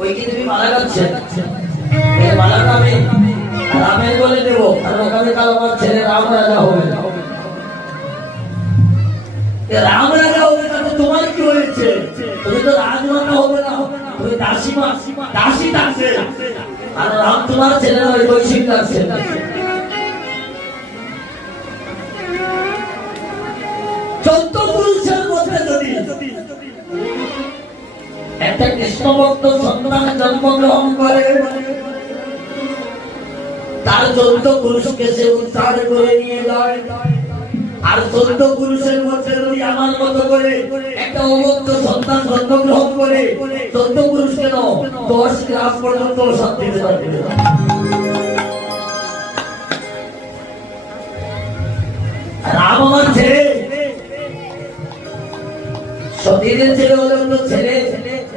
ওই কি তুমি মালা গাচ্ছে? এই মালাটা আমি রামের বলে দেব কারণ ওখানে কাল আমার ছেলে রাম রাজা হবে। রাম রাজা হবে তাতে তোমার কি হয়েছে? তুমি তো রাজমাতা হবে না। তুমি দাসী দাসী থাকছে আর রাম তোমার ছেলে নয় বৈশিক থাকছে চোদ্দ পুরুষের মধ্যে যদি একটা কৃষ্ণভক্ত সন্তান জন্মগ্রহণ করে। তার চোদ্দ পুরুষকে সে উদ্ধার করে নিয়ে যায়। আর চোদ্দ পুরুষের মধ্যে যদি আমার মতো করে একটা অভক্ত সন্তান জন্মগ্রহণ করে চোদ্দ পুরুষ কেন দশ গ্রাম পর্যন্ত শান্তিতে রাম আমার ছেলে। সতীদের ছেলে ছেলে।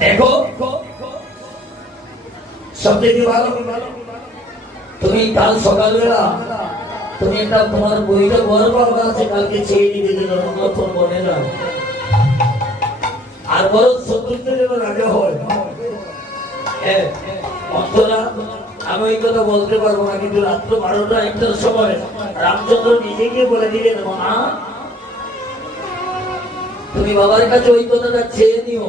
দেখো ভালো? তুমি কাল সকালবেলা তুমি একটা তোমার বইটা আছে কালকে নতুন না আর বড় যেন রাজা হয়। হ্যাঁ, অন্তরা আমি ওই কথা বলতে পারব না কিন্তু রাত্র বারোটা একটার সময় রামচন্দ্র নিজে গিয়ে বলে দিলেন মা তুমি বাবার কাছে ওই কথাটা চেয়ে নিও।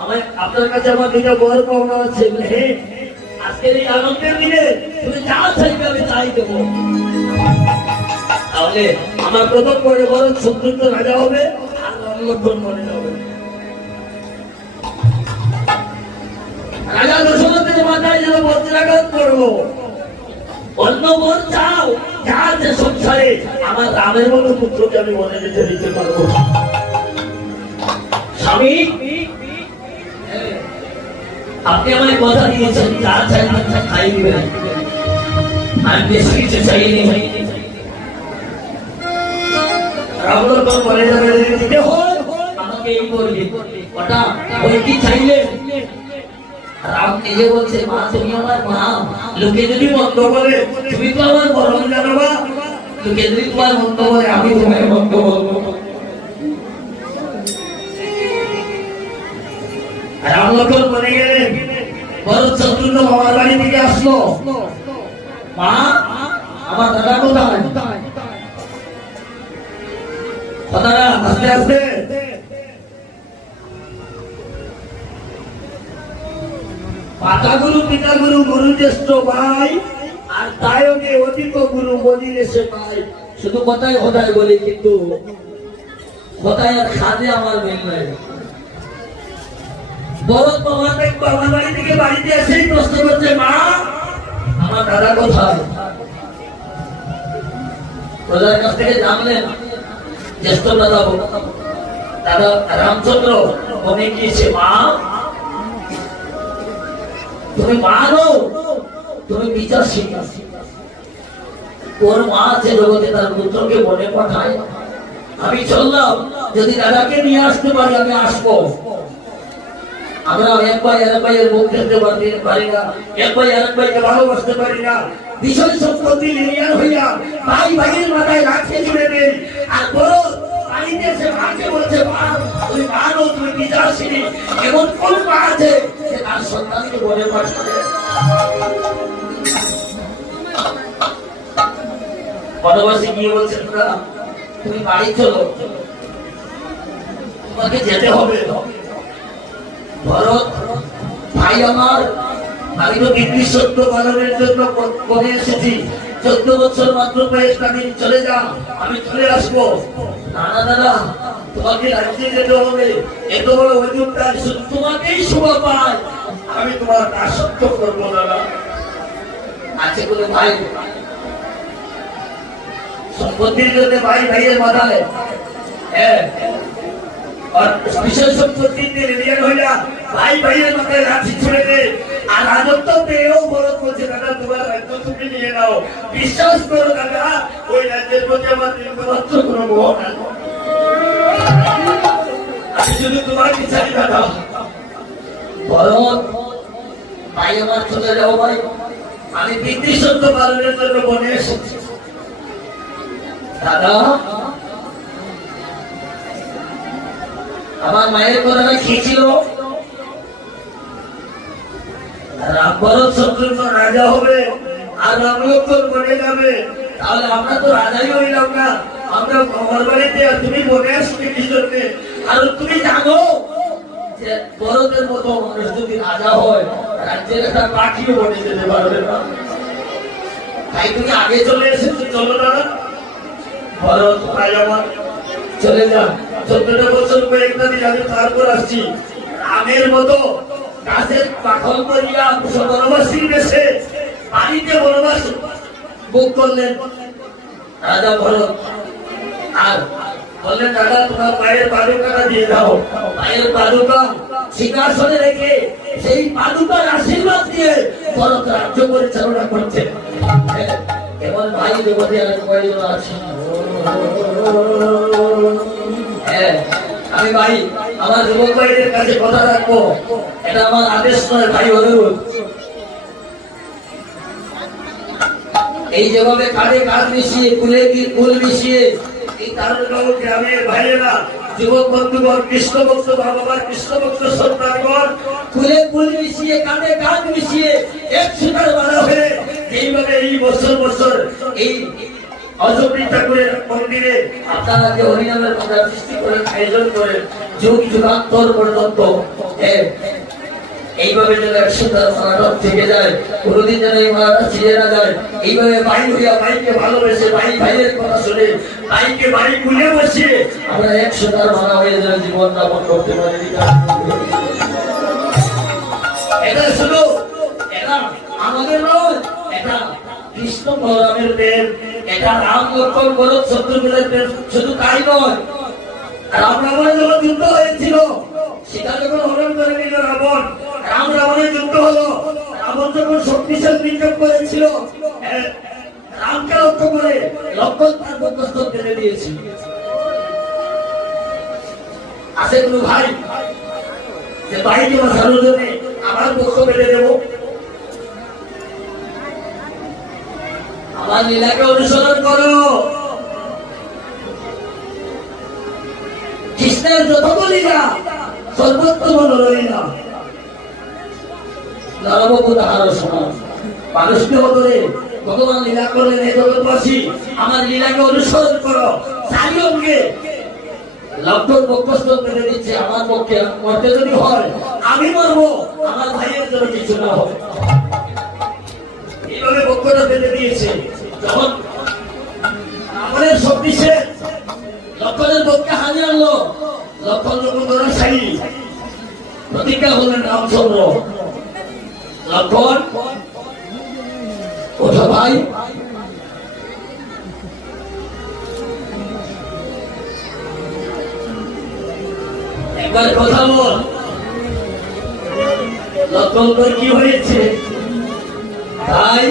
আমায় আপনার কাছে আমার দুইটা বর পাওনা আছে। আজকের এই আনন্দের দিনে তুমি যা চাইবে আমি তাই দেবো। তাহলে আমার প্রথম করে বড় শত্রুত্ব রাজা হবে আর রণলক্ষণ মনে হবে আমার আমি রেখে দিতে পারব আপনি আমায় কথা দিয়েছেন যা চাইবেন তা খাই দিবেন। আমি বেশি কিছু চাইনি যাবে দিতে আমাকে এই করবি। ওটা ওই কি রাম নিজে বলছে, মা, তুমি আমার মা। লোকে যদি মন্দ বলে, তুমি তো আমার জানাবা। লোকে যদি তোমার মন্দ বলে, আমি মন্দ বলব। রাম লক্ষণ বলে গেলেন ভরত শত্রুঘ্ন মামার বাড়ি থেকে আসলো। মা, আমার দাদা কোথায়? কথাটা আস্তে আস্তে মাতা গুরু পিতা গুরু গুরু জ্যেষ্ঠ ভাই, আর তায়কে অধিক গুরু মদির এসে পাই শুধু কথাই কথাই বলি, কিন্তু কথায় আর খাদে আমার মেল নাই করছে, মা, আমার রামচন্দ্র মনে গিয়েছে মা? তুমি মানো তুমি বিচারশীল ওর মা আছে জগতে তার পুত্রকে মনে পাঠায়। আমি চললাম, যদি দাদাকে নিয়ে আসতে পারি, আমি আসব। আমরা এক ভাই ভাইয়ের মুখ দেখতে পারি না এক ভাই আর এক ভাইকে ভালোবাসতে পারি না। বিষয় সম্পত্তি লিনিয়ার হইয়া ভাই ভাইয়ের মাথায় রাখতে চলে দেয় আর বড় তুমি বাড়ি চলো। তোমাকে যেতে হবে। ভরত, ভাই আমার আমি তো বিক্রি সত্য পালনের জন্য করে এসেছি? চোদ্দ বছর মাত্র বয়স আমি চলে যা আমি চলে আসব। না না দাদা তোমাকে রাজ্যে যেতে হবে। এত বড় অযোধ্যা শুধু তোমাকেই শোভা পায়। আমি তোমার দাসত্ব করব, দাদা। আছে বলে ভাই? সম্পত্তির জন্য ভাই, ভাইয়ের মাথায়। হ্যাঁ। আর বিশেষ সম্পত্তিতে রেডিয়ান হইলা ভাই ভাইয়ের মাথায় লাঠি ছুড়ে দে আর রাজত্ব পেয়েও বড় বলছে দাদা তোমার রাজ্য তুমি নিয়ে নাও বিশ্বাস করো দাদা ওই রাজ্যের প্রতি আমার বিন্দুমাত্র কোনো। আমি শুধু তোমার বিচারি দাদা ভরত ভাই আমার চলে যাও ভাই আমি বৃদ্ধি পালনের জন্য বনে এসেছি দাদা আমার মায়ের কথাটা কি ছিল? রামভরত শত্রুঘ্ন রাজা হবে, আর বনে যাবে। তাহলে আমরা তো রাজাই হইলাম না। আমরা আমার বাড়িতে তুমি বনে আসবে আর তুমি জানো যে মতো মানুষ যদি রাজা হয়, রাজ্যের একটা পাখিও বনে যেতে পারবে না। তাই তুমি আগে চলে এসেছ, চলো না ভরত ভাই আমার, চলে যা চোদ্দটা বছর কয়েকটা দিন আমি তারপর আসছি আমের মতো গাছের পাখল করিয়া বনবাসীর দেশে বাড়িতে বনবাস বুক করলেন। রাজা ভরত আর বললেন দাদা, তোমার পায়ের পাদুকাটা দিয়ে দাও। পায়ের পাদুকা সিংহাসনে রেখে সেই পাদুকার আশীর্বাদ দিয়ে ভরত রাজ্য পরিচালনা করছে। এমন ভাই দেবতী আর কয়জন আছে হ্যাঁ, আমি ভাই আমার যুবক ভাইদের কাছে কথা রাখব। এটা আমার আদেশ নয় ভাই অনুরোধ। এই যেভাবে কাঁধে কাঁধ মিশিয়ে কুলে কুল মিশিয়ে এই তারুণবাবু গ্রামের ভাইয়েরা যুবক বন্ধুগণ কৃষ্ণ ভক্ত ভগবান কৃষ্ণ ভক্ত সন্তানগণ কুলে কুল মিশিয়ে কাঁধে কাঁধ মিশিয়ে এক সুতার বাধা হয়ে এইভাবে এই বছর বছর এই অজপি ঠাকুরের মন্দিরে আপনারা যে হরিনামের কথা সৃষ্টি করেন আয়োজন করেন যুগ যুগান্তর পর্যন্ত এইভাবে যেন একসাথে মারাটা থেকে যায়, কোনোদিন যেন এই মারাটা ছিঁড়ে না যায়। এইভাবে ভাই হইয়া ভাইকে ভালোবেসে ভাই ভাইয়ের কথা শুনে, ভাইকে বাড়ি খুলে বসিয়ে আমরা একসাথে মারা হয়ে যেন জীবন যাপন করতে পারি। এটা শুধু, এটা আমাদের নয়, এটা কৃষ্ণ বলরামের প্রেম এটা রাম লক্ষ্মণ ভরত শত্রুঘ্নের শুধু তাই নয়। রাম যখন যুদ্ধ হয়েছিল, সেটা যখন হরণ করে নিল রাবণ রাম রাবণের যুদ্ধ হলো। রাবণ যখন শক্তিশাল বিক্ষোভ করেছিল রামকে লক্ষ্য করে লক্ষণ তার বক্ষস্থ টেনে দিয়েছি আছে কোনো ভাই, যে ভাইকে বাঁচানোর জন্য আমার পক্ষ বেঁধে দেবো। আমার লীলাকে অনুসরণ করো। কৃষ্ণের যতগুলো লীলা সর্বোত্তম লীলা লীলা লক্ষণ আমার যদি হয়, আমি মরবো, আমার ভাইয়ের জন্য কিছু না হবে। এইভাবে বেঁধে দিয়েছে। যখন আমাদের শেষ লক্ষণের পক্ষে হাজির আনলো লক্ষণ ধরাশায়ী প্রতিজ্ঞা করলেন রামচন্দ্র। লক্ষণ, ওঠো ভাই। একবার কথা বল। লক্ষণ কি হয়েছে? ভাই।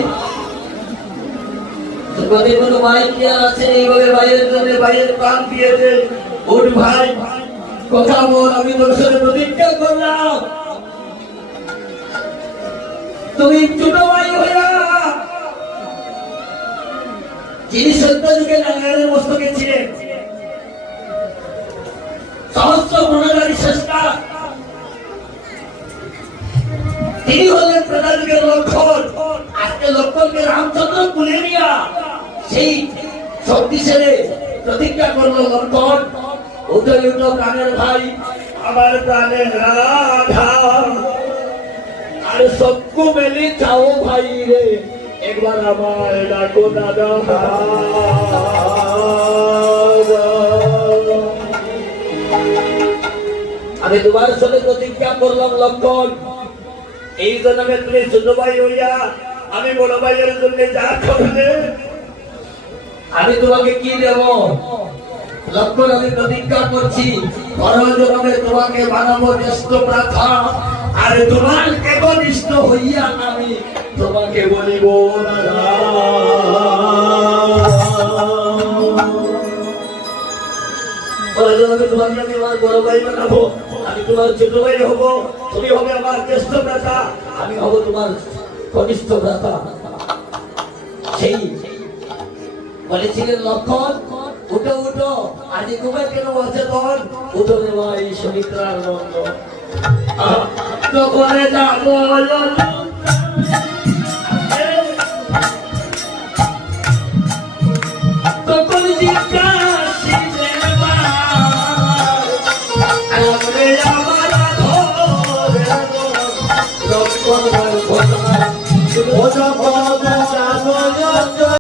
কি আর আছে এইভাবে ভাইয়ের জন্য ভাইয়ের প্রাণ দিয়ে দে ওর ভাই, কথা বল, আমি তোর সাথে প্রতিজ্ঞা করলাম। তুমি ছোট ভাই হইয়া যিনি সত্য যুগে নারায়ণের মস্তকে ছিলেন সহস্র গুণগারী শ্রেষ্ঠা তিনি হলেন প্রধানকের লক্ষণ। আজকে লক্ষণকে রামচন্দ্র কুলে সেই শক্তিশালী প্রতিজ্ঞা করল লক্ষণ উঠে উঠো প্রাণের ভাই। আমার প্রাণে রাধা। আর সবকু মেলি চাও ভাই রে। একবার আমার ডাকো দাদা। আমি তোমার সাথে প্রতিজ্ঞা করলাম লক্ষণ এই জন্মে তুমি ছোট ভাই হইয়া আমি বড় ভাইয়ের জন্য যা করলে আমি তোমাকে কি দেব? লক্ষণ আমি প্রতিজ্ঞা করছি পরজন্মে তোমাকে বানাবো জ্যেষ্ঠ প্রাথা। আর তোমার একনিষ্ঠ হইয়া আমি তোমাকে বলিব আমি তোমার ছোট ভাই হব। তুমি হবে আমার জ্যেষ্ঠ প্রাথা। আমি হব তোমার কনিষ্ঠ প্রাথা। সেই বলেছিলেন, লক্ষণ, উঠো উঠো। আজ তোমার কেন বলছে তখন উঠো রে ভাই, সুমিত্রার নন্দ তখন